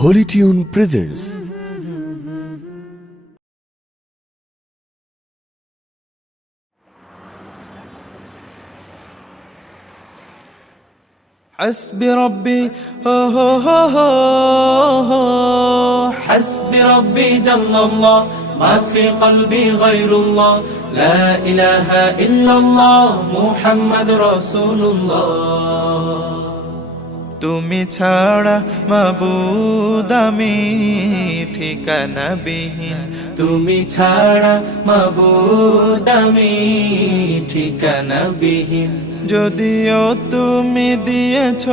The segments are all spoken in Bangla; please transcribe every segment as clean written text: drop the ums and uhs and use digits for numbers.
Holy Tune presents حسبي ربي هو حسبي ربي جل الله ما في قلبي غير الله لا إله إلا الله محمد رسول الله তুমি ছাড়া মাবুদ আমি ঠিকানা বিহীন তুমি ছাড়া মাবুদ আমি ঠিকানা বিহীন যদিও তুমি দিয়েছ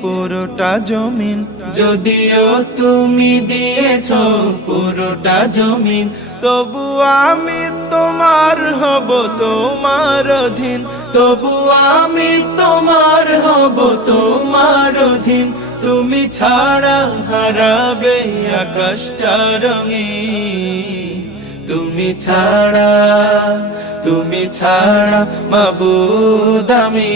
পুরোটা জমিন যদিও তুমি দিয়েছ পুরোটা জমিন তবু আমি তোমার হব তোমার অধীন তবু আমি তোমার হব তোমার অধীন তুমি ছাড়া হারাবে আকাশটা রঙিন তুমি ছাড়া মাবুদ আমি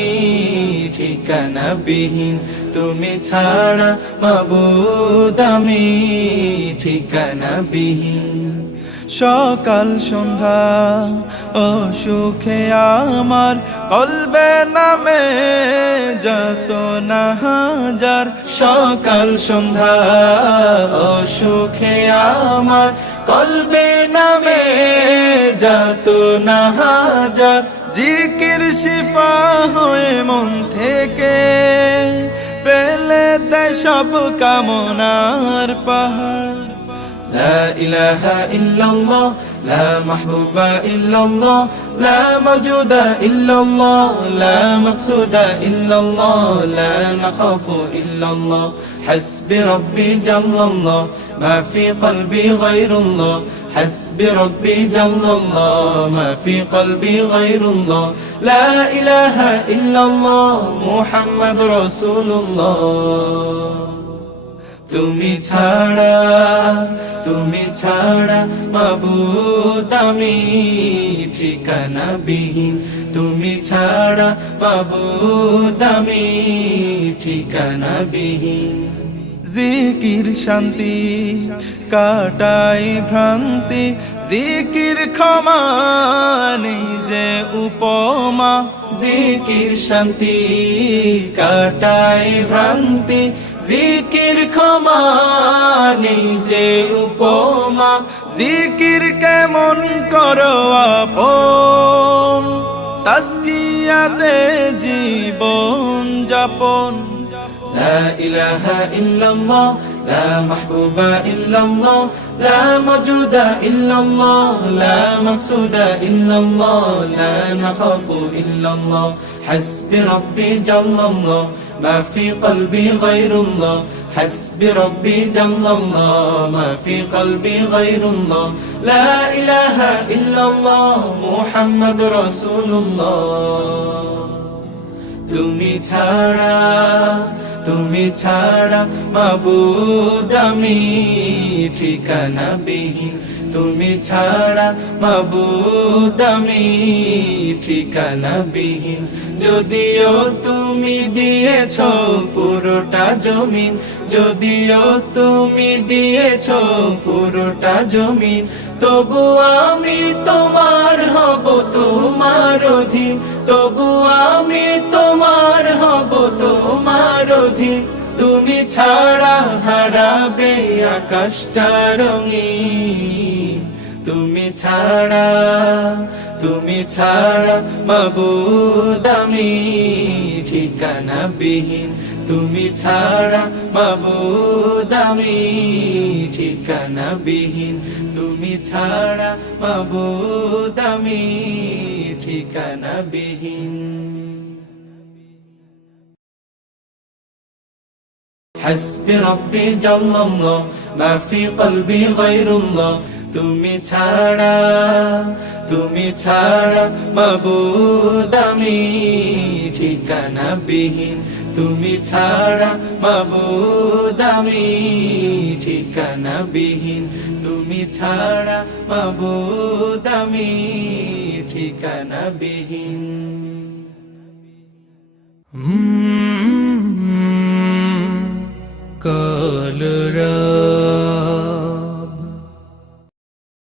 ঠিকানা বিহীন তুমি ছাড়া মাবুদ আমি ঠিকানা বিহীন সকাল সন্ধ্যা ও সুখে আমার কলবে নামে যত না হাজার সকাল সন্ধ্যা ও সুখে আমার কলবে নামে যত না হাজার জিকির শিফা হয়ে মন থেকে ফেলে দেয় সব কামনার পাহাড় لا إله إلا الله لا محبوب إلا الله لا موجود إلا الله لا مقصود إلا الله لا نخاف إلا الله حسبي ربي جل الله ما في قلبي غير الله حسبي ربي جل الله ما في قلبي غير الله لا إله إلا الله محمد رسول الله তুমি ছাড়া মাবুদ আমি ঠিকানা বিহীন তুমি ছাড়া মাবুদ আমি ঠিকানা বিহীন জিকির শান্তি কাটাই ভ্রান্তি জিকির ক্ষমা নেই যে উপমা জিকির শান্তি কাটাই ভ্রান্তি জিকির ক্ষমা নেই যে উপমা জিকির কেমন করো আপন তাসকিয়াতে জীবন যাপন لا إله إلا الله لا محبوب إلا الله لا موجود إلا الله لا مقصود إلا الله لا نخاف إلا الله حسبي ربي جل الله ما في قلبي غير الله حسبي ربي جل الله ما في قلبي غير الله لا إله إلا الله محمد رسول الله তুমি ছাড়া মাবুদ আমি ঠিকানা বিহীন তুমি ছাড়া মাবুদ আমি ঠিকানা বিহীন যদিও তুমি দিয়েছ পুরোটা জমিন যদিও তুমি দিয়েছ পুরোটা জমিন তবু আমি তোমার হব তোমার অধীন তবু আমি তোমার হব তোমার অধীন তুমি ছাড়া হারাবে আকাশটা রঙিন তুমি ছাড়া মাবুদ আমি ঠিকানা বিহীন তুমি ছাড়া মাবুদ আমি ঠিকানা বিহীন তুমি ছাড়া মাবুদ আমি ঠিকানা বিহীন حسبي ربي جل الله ما في قلبي غير الله তুমি ছাড়া মাবুদ আমি ঠিকানা বিহীন তুমি ছাড়া মাবুদ আমি ঠিকানা বিহীন তুমি ছাড়া মাবুদ আমি ঠিকানা বিহীন কাল